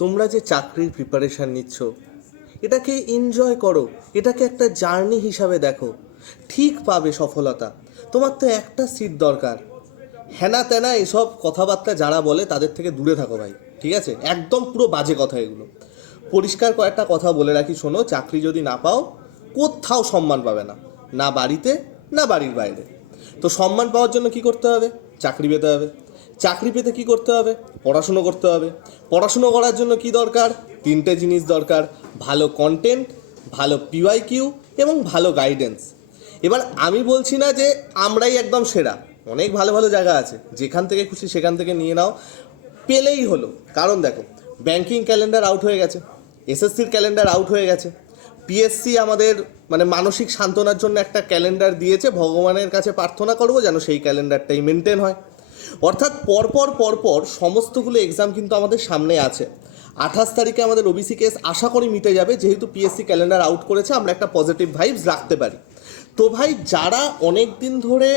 তোমরা যে চাকরির প্রিপারেশান নিচ্ছ, এটাকে এনজয় করো, এটাকে একটা জার্নি হিসাবে দেখো, ঠিক পাবে সফলতা। তোমার তো একটা সিট দরকার। হেনা তেনা এসব কথাবার্তা যারা বলে তাদের থেকে দূরে থাকো ভাই, ঠিক আছে? একদম পুরো বাজে কথা এগুলো। পরিষ্কার কয়েকটা কথা বলে রাখি, শোনো, চাকরি যদি না পাও কোথাও সম্মান পাবে না, না বাড়িতে না বাড়ির বাইরে। তো সম্মান পাওয়ার জন্য কি করতে হবে? চাকরি পেতে হবে। চাকরি পেতে কি করতে হবে? পড়াশুনো করতে হবে। পড়াশুনো করার জন্য কি দরকার? তিনটে জিনিস দরকার: ভালো কন্টেন্ট, ভালো পিওয়াইকিউ এবং ভালো গাইডেন্স। এবার আমি বলছি না যে আমরাই একদম সেরা, অনেক ভালো ভালো জায়গা আছে, যেখান থেকে খুশি সেখান থেকে নিয়ে নাও, পেলেই হলো। কারণ দেখো, ব্যাংকিং ক্যালেন্ডার আউট হয়ে গেছে, এসএসসির ক্যালেন্ডার আউট হয়ে গেছে, পিএসসি আমাদের মানে মানসিক সান্ত্বনার জন্য একটা ক্যালেন্ডার দিয়েছে, ভগবানের কাছে প্রার্থনা করবো যেন সেই ক্যালেন্ডারটাই মেনটেন হয়। অর্থাৎ পরপর পরপর সমস্তগুলো এক্সাম কিন্তু আমাদের সামনে আছে। 28 তারিখে আমাদের ওবিসি কেস আশা করি মিটে যাবে, যেহেতু পিএসসি ক্যালেন্ডার আউট করেছে, আমরা একটা পজিটিভ ভাইবস রাখতে পারি। তো ভাই, যারা অনেক দিন ধরে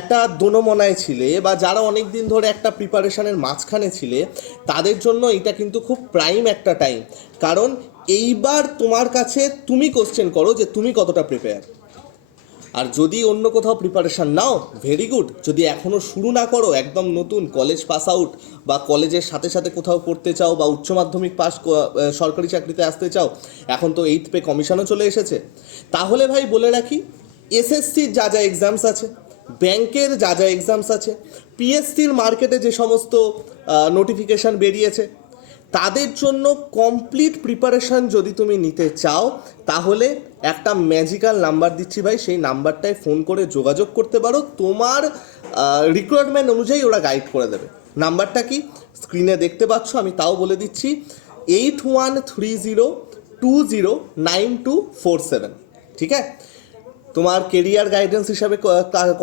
একটা দোনমনায় ছিলে বা যারা অনেক দিন ধরে একটা প্রিপারেশানের মাঝখানে ছিলে, তাদের জন্য এটা কিন্তু খুব প্রাইম একটা টাইম। কারণ এইবার তোমার কাছে তুমি কোশ্চেন করো যে তুমি কতটা প্রিপেয়ার। আর যদি অন্য কোথাও প্রিপারেশান নাও, ভেরি গুড। যদি এখনও শুরু না করো, একদম নতুন কলেজ পাস আউট বা কলেজের সাথে সাথে কোথাও পড়তে চাও বা উচ্চ মাধ্যমিক পাস সরকারি চাকরিতে আসতে চাও, এখন তো 8th পে কমিশনও চলে এসেছে, তাহলে ভাই বলে রাখি, এসএসসির যা যা এক্সামস আছে, ব্যাংকের যা যা এক্সামস আছে, পিএসসির মার্কেটে যে সমস্ত নোটিফিকেশান বেরিয়েছে, তাদের জন্য কমপ্লিট প্রিপারেশান যদি তুমি নিতে চাও, তাহলে একটা ম্যাজিক্যাল নাম্বার দিচ্ছি ভাই, সেই নাম্বারটায় ফোন করে যোগাযোগ করতে পারো। তোমার রিকোয়ারমেন্ট অনুযায়ী ওরা গাইড করে দেবে। নাম্বারটা কি স্ক্রিনে দেখতে পাচ্ছ, আমি তাও বলে দিচ্ছি: 8130209247। ঠিক আছে? তোমার কেরিয়ার গাইডেন্স হিসাবে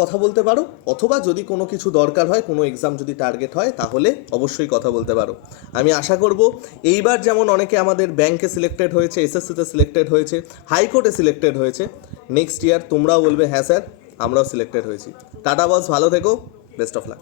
কথা বলতে পারো, অথবা যদি কোনো কিছু দরকার হয়, কোনো এক্সাম যদি টার্গেট হয়, তাহলে অবশ্যই কথা বলতে পারো। আমি আশা করব এইবার যেমন অনেকে আমাদের ব্যাংকে সিলেক্টেড হয়েছে, এসএসসিতে সিলেক্টেড হয়েছে, হাইকোর্টে সিলেক্টেড হয়েছে, নেক্সট ইয়ার তোমরাও বলবে হ্যাঁ স্যার আমরাও সিলেক্টেড হয়েছি। টাটা বস, ভালো থেকো, বেস্ট অফ লাক।